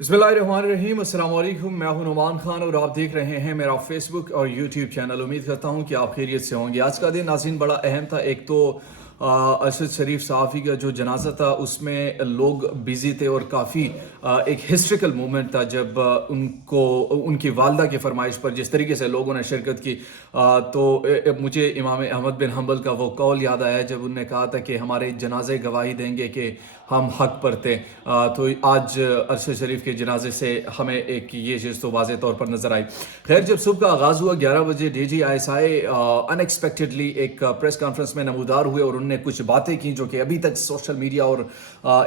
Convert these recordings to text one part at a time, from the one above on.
बिस्मिल्लाहिर्रहमानिर्रहीम, अस्सलाम वालेकुम। मैं हूं नुमान खान और आप देख रहे हैं मेरा फेसबुक और यूट्यूब चैनल। उम्मीद करता हूं कि आप खैरियत से होंगे। आज का दिन नाज़रीन बड़ा अहम था। एक तो अरशद शरीफ सहाफ़ी का जो जनाजा था उसमें लोग बिज़ी थे और काफ़ी एक हिस्ट्रिकल मोमेंट था जब उनको उनकी वालदा की फरमाइश पर जिस तरीके से लोगों ने शिरकत की। तो मुझे इमाम अहमद बिन हम्बल का वो कौल याद आया जब उन्होंने कहा था कि हमारे जनाजे गवाही देंगे कि हम हक पर थे। तो आज अरशद शरीफ के जनाजे से हमें एक ये चीज़ तो वाज़े तौर पर नज़र आई। खैर, जब सुबह का आगाज़ हुआ 11 बजे DGISI अनएक्सपेक्टेडली एक प्रेस कॉन्फ्रेंस में नमूदार हुए और उन्होंने कुछ बातें की जो कि अभी तक सोशल मीडिया और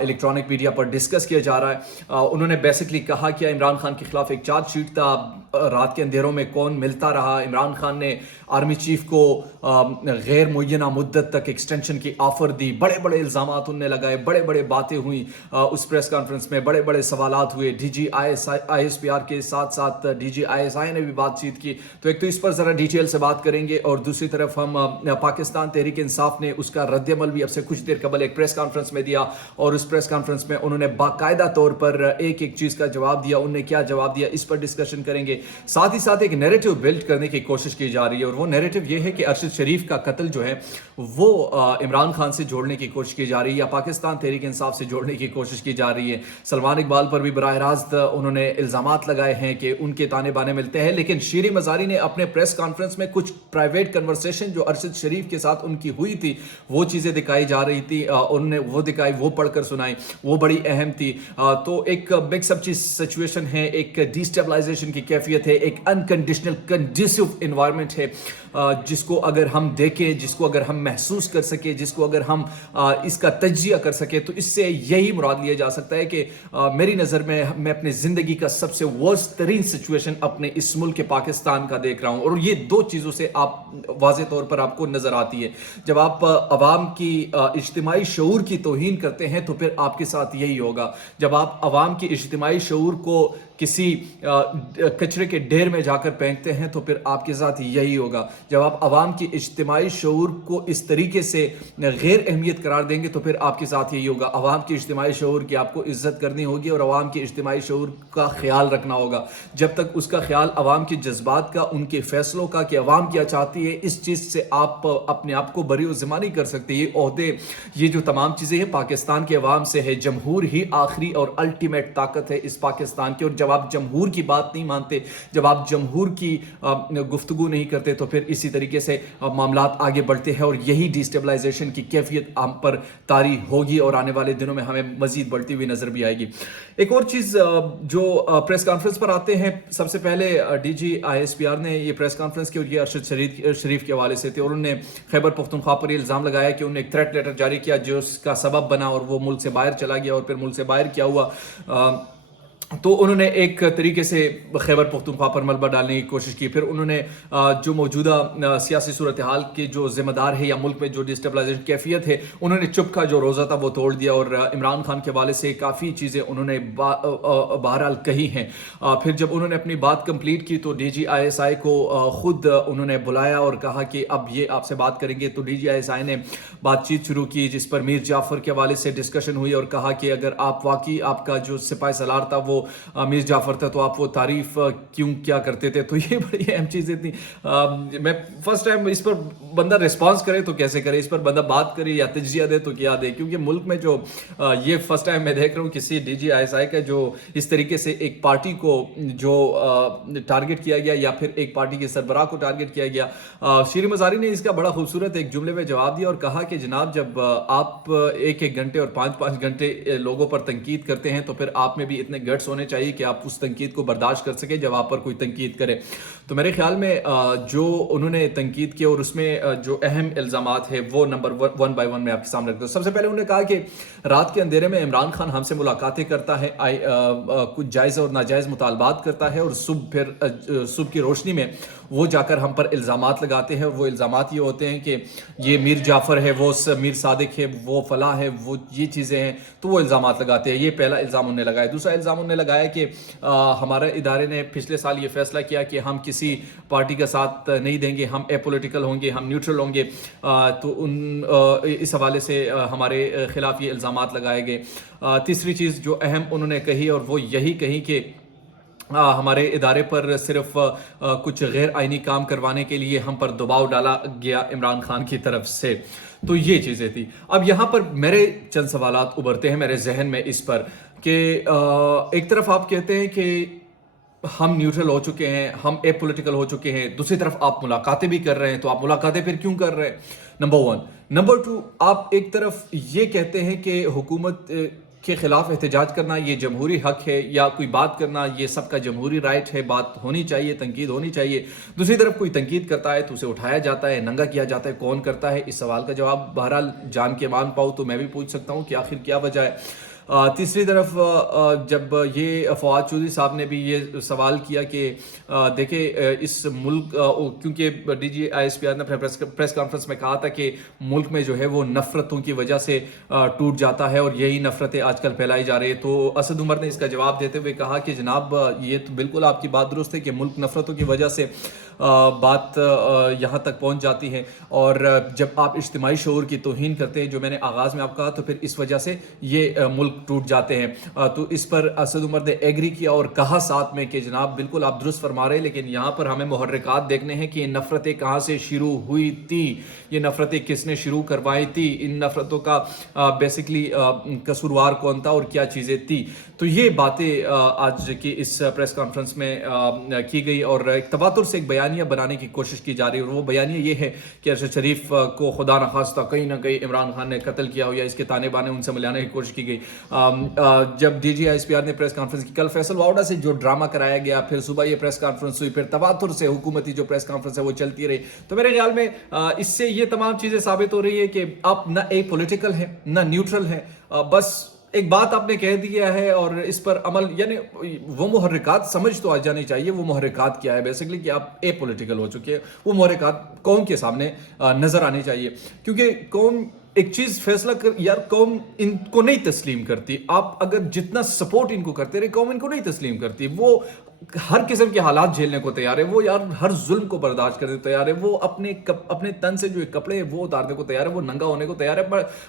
इलेक्ट्रॉनिक मीडिया पर डिस्कस किया जा रहा है। उन्होंने बेसिकली कहा कि इमरान खान के खिलाफ एक चार्जशीट था, रात के अंधेरों में कौन मिलता रहा। इमरान खान ने आर्मी चीफ को गैर मुय्यना मुद्दत तक एक्सटेंशन की ऑफर दी। बड़े बड़े इल्ज़ामात उनने लगाए, बड़े बड़े बातें हुई उस प्रेस कॉन्फ्रेंस में, बड़े बड़े सवालात हुए। DGISPR के साथ साथ DGISI ने भी बातचीत की। तो एक तो इस पर ज़रा डिटेल से बात करेंगे और दूसरी तरफ हम पाकिस्तान तहरीक इंसाफ ने उसका रद्दअमल भी अब से कुछ देर कबल एक प्रेस कॉन्फ्रेंस में दिया और उस प्रेस कॉन्फ्रेंस में उन्होंने बाकायदा तौर पर एक एक चीज़ का जवाब दिया। उन्होंने क्या जवाब दिया इस पर डिस्कशन करेंगे। साथ ही साथ एक नैरेटिव बिल्ड करने की कोशिश की जा रही है और वो नैरेटिव ये है कि अरशद शरीफ का कत्ल जो है वो इमरान खान से जोड़ने की कोशिश की जा रही है या पाकिस्तान तहरीक इंसाफ से जोड़ने की कोशिश की जा रही है। सलमान इकबाल पर भी बराह रास्त उन्होंने इल्ज़ामात लगाए हैं कि उनके ताने बाने मिलते हैं। लेकिन शीरी मज़ारी ने अपने प्रेस कॉन्फ्रेंस में कुछ प्राइवेट कन्वर्सेशन जो अरशद शरीफ के साथ उनकी हुई थी वो चीज़ें दिखाई जा रही थी, उन्होंने वो दिखाई, वो पढ़कर सुनाई, वो बड़ी अहम थी। तो एक मिक्सअप चीज सिचुएशन है, एक डिस्टेबलाइजेशन की कैफियत है, एक अनकंडीशनल कंड्यूसिव इन्वायरमेंट है जिसको अगर हम देखें, जिसको अगर हम महसूस कर सके, जिसको अगर हम इसका तज्जिया कर सके तो इससे यही मुराद लिया जा सकता है कि मेरी नज़र में मैं अपनी ज़िंदगी का सबसे वर्स्ट तरीन सिचुएशन अपने इस मुल्क के पाकिस्तान का देख रहा हूँ। और ये दो चीज़ों से आप वाज़े तौर पर आपको नज़र आती है। जब आप अवाम की इज्तिमाई शऊर की तौहीन करते हैं तो फिर आपके साथ यही होगा। जब आप अवाम की इज्तिमाई शऊर को किसी कचरे के ढेर में जाकर फेंकते हैं तो फिर आपके साथ यही होगा। जब आप अवाम की इज्तिमाई शऊर को इस तरीके से गैर अहमियत करार देंगे तो फिर आपके साथ यही होगा। अवाम की इज्तिमाई शऊर की आपको इज्जत करनी होगी और अवाम की इज्तिमाई शऊर का ख्याल रखना होगा। जब तक उसका ख्याल अवाम के जज्बात का, उनके फैसलों का कि अवाम क्या चाहती है, इस चीज़ से आप अपने आप को बरी ज़िम्मा नहीं कर सकते। ये ओहदे, ये जो तमाम चीज़ें हैं पाकिस्तान के अवाम से है। जमहूर ही आखिरी और अल्टीमेट ताकत है इस पाकिस्तान की। और जब आप जमहूर की बात नहीं मानते, जब आप जमहूर की गुफ्तगू नहीं करते तो फिर इसी तरीके से मामलात आगे बढ़ते हैं और यही डिस्टेबलाइजेशन की कैफियत हम पर तारी होगी और आने वाले दिनों में हमें मजीद बढ़ती हुई नजर भी आएगी। एक और चीज़ जो प्रेस कॉन्फ्रेंस पर आते हैं, सबसे पहले DGISPR ने ये प्रेस कॉन्फ्रेंस की और ये अरशद शरीफ के हवाले से थे और उन्होंने खैबर पख्तूनख्वा पर इल्ज़ाम लगाया कि उन्होंने एक थ्रेट लेटर जारी किया जो उसका सबब बना और वो मुल्क से बाहर चला गया। और फिर मुल्क से बाहर क्या हुआ, तो उन्होंने एक तरीके से खैबर पख्तूनख्वा पर मलबा डालने की कोशिश की। फिर उन्होंने जो मौजूदा सियासी सूरत हाल के जो जिम्मेदार है या मुल्क में जो डिस्टेबलाइजेशन कैफियत है, उन्होंने चुप का जो रोज़ा था वो तोड़ दिया और इमरान खान के हवाले से काफ़ी चीज़ें उन्होंने बहरहाल कही हैं। फिर जब उन्होंने अपनी बात कंप्लीट की तो DGISI को ख़ुद उन्होंने बुलाया और कहा कि अब ये आपसे बात करेंगे। तो DGISI ने बातचीत शुरू की जिस पर मीर जाफ़र के हवाले से डिस्कशन हुई और कहा कि अगर आप वाकई आपका जो सिपाही सलार था वो मीर जाफर था तो आप वो तारीफ क्यों क्या करते थे। तो ये बड़ी अहम चीज़ें थी। मैं फर्स्ट टाइम इस पर बंदा रिस्पांस करे तो कैसे करे, इस पर बंदा बात करे या तज्जिया दे तो क्या दे, क्योंकि मुल्क में जो ये फर्स्ट टाइम मैं देख रहा हूँ किसी DGISI का जो इस तरीके से एक पार्टी को जो टारगेट किया गया या फिर एक पार्टी के सरबराह को टारगेट किया गया। शीरी मज़ारी ने इसका बड़ा खूबसूरत एक जुमले में जवाब दिया और कहा कि जनाब जब आप एक एक घंटे और पाँच पाँच घंटे लोगों पर तनकीद करते हैं तो फिर आप में भी इतने गट्स होने चाहिए कि आप उस तनकीद को बर्दाश्त कर सके जब आप पर कोई तनकीद करे। तो मेरे ख्याल में जो उन्होंने तनकीद किया और उसमें जो अहम इल्ज़ामात है वो नंबर वन बाय वन में आपके सामने रखता हूँ। सबसे पहले उन्होंने कहा कि रात के अंधेरे में इमरान खान हमसे मुलाकातें करता है, कुछ जायज़ और नाजायज़ मुतालबात करता है और सुबह की रोशनी में वो जाकर हम पर इल्ज़ामात लगाते हैं। वो इल्ज़ामात ये होते हैं कि ये मीर जाफ़र है, वो मीर सादिक है, वो फलाह है, वो ये चीज़ें हैं, तो वो इल्ज़ामात लगाते हैं। ये पहला इल्ज़ाम उन्होंने लगाया। दूसरा इल्ज़ाम उन्होंने لگایا کہ ہمارے ادارے نے پچھلے سال یہ فیصلہ کیا کہ ہم کسی پارٹی کا ساتھ نہیں دیں گے, ہم اے پولیٹیکل ہوں گے, ہم نیوٹرل ہوں گے. تو اس حوالے سے ہمارے خلاف یہ الزامات لگائے گئے. تیسری چیز جو اہم انہوں نے کہی اور وہ یہی کہی کہ ہمارے ادارے پر صرف کچھ غیر آئینی کام کروانے کے لیے ہم پر دباؤ ڈالا گیا عمران خان کی طرف سے. تو یہ چیزیں تھی. اب یہاں پر میرے چند سوالات ابھرتے ہیں میرے ذہن میں اس پر کہ ایک طرف آپ کہتے ہیں کہ ہم نیوٹرل ہو چکے ہیں, ہم اے پولیٹیکل ہو چکے ہیں, دوسری طرف آپ ملاقاتیں بھی کر رہے ہیں, تو آپ ملاقاتیں پھر کیوں کر رہے ہیں؟ نمبر 1. نمبر 2, آپ ایک طرف یہ کہتے ہیں کہ حکومت کے خلاف احتجاج کرنا یہ جمہوری حق ہے, یا کوئی بات کرنا یہ سب کا جمہوری رائٹ ہے, بات ہونی چاہیے, تنقید ہونی چاہیے. دوسری طرف کوئی تنقید کرتا ہے تو اسے اٹھایا جاتا ہے, ننگا کیا جاتا ہے. کون کرتا ہے؟ اس سوال کا جواب بہرحال جان کے مان پاؤ تو میں بھی پوچھ سکتا ہوں کہ آخر کیا وجہ ہے. تیسری طرف جب یہ فواد چودھری صاحب نے بھی یہ سوال کیا کہ دیکھیں اس ملک, کیونکہ D G I S P R نے اپنے پریس کانفرنس میں کہا تھا کہ ملک میں جو ہے وہ نفرتوں کی وجہ سے ٹوٹ جاتا ہے, اور یہی نفرتیں آج کل پھیلائی جا رہی ہے. تو اسد عمر نے اس کا جواب دیتے ہوئے کہا کہ جناب یہ تو بالکل آپ کی بات درست ہے کہ ملک نفرتوں کی وجہ سے بات یہاں تک پہنچ جاتی ہے, اور جب آپ اجتماعی شعور کی توہین کرتے ہیں, جو میں نے آغاز میں آپ کہا, تو پھر اس وجہ سے یہ ملک ٹوٹ جاتے ہیں. تو اس پر اسد عمر نے ایگری کیا اور کہا ساتھ میں کہ جناب بالکل آپ درست فرما رہے ہیں, لیکن یہاں پر ہمیں محرکات دیکھنے ہیں کہ یہ نفرتیں کہاں سے شروع ہوئی تھی, یہ نفرتیں کس نے شروع کروائی تھی, ان نفرتوں کا بیسکلی قصوروار کون تھا اور کیا چیزیں تھی. تو یہ باتیں آج کی اس پریس کانفرنس میں کی گئی, اور ایک تواتر سے ایک بیانیہ بنانے کی کوشش کی جا رہی ہے, اور وہ بیانیہ یہ ہے کہ ارشد شریف کو خدا نخواستہ کہیں نہ کہیں عمران خان نے قتل کیا ہو, یا اس کے تانے بانے ان سے ملانے کی کوشش کی گئی. جب D G I S P R نے پریس کانفرنس کی, کل فیصل واوڈا سے جو ڈرامہ کرایا گیا, پھر صبح یہ پریس کانفرنس ہوئی, پھر تواتر سے حکومتی جو پریس کانفرنس ہے وہ چلتی رہی. تو میرے خیال میں اس سے یہ تمام چیزیں ثابت ہو رہی ہے کہ آپ نہ ایک پولیٹیکل ہیں نہ نیوٹرل ہیں, بس ایک بات آپ نے کہہ دیا ہے اور اس پر عمل, یعنی وہ محرکات سمجھ تو آ جانی چاہیے وہ محرکات کیا ہے بیسیکلی, کہ آپ اے پولیٹیکل ہو چکے ہیں. وہ محرکات قوم کے سامنے نظر آنی چاہیے, کیونکہ قوم ایک چیز فیصلہ یار قوم ان کو نہیں تسلیم کرتی. آپ اگر جتنا سپورٹ ان کو کرتے رہے, قوم ان کو نہیں تسلیم کرتی. وہ ہر قسم کے حالات جھیلنے کو تیار ہے, وہ یار ہر ظلم کو برداشت کرنے کو تیار ہے, وہ اپنے تن سے جو کپڑے ہیں وہ اتارنے کو تیار ہے, وہ ننگا ہونے کو تیار ہے,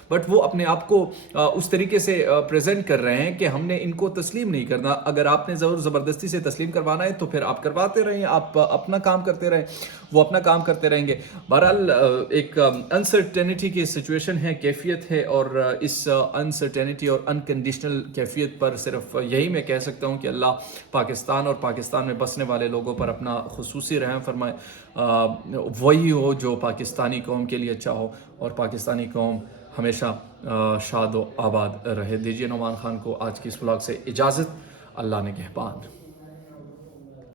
بٹ وہ اپنے آپ کو اس طریقے سے پریزنٹ کر رہے ہیں کہ ہم نے ان کو تسلیم نہیں کرنا. اگر آپ نے زبردستی سے تسلیم کروانا ہے تو پھر آپ کرواتے رہیں, آپ اپنا کام کرتے رہیں, وہ اپنا کام کرتے رہیں گے. بہرحال ایک انسرٹینٹی کی سچویشن ہے, کیفیت ہے, اور اس انسرٹینٹی اور انکنڈیشنل کیفیت پر صرف یہی میں کہہ سکتا ہوں کہ اللہ پاکستان اور پاکستان میں بسنے والے لوگوں پر اپنا خصوصی رحم فرمائے. وہی ہو جو پاکستانی قوم کے لیے اچھا ہو, اور پاکستانی قوم ہمیشہ شاد و آباد رہے. دیجیے نعمان خان کو آج کی اس ولاگ سے اجازت. اللہ نگہبان.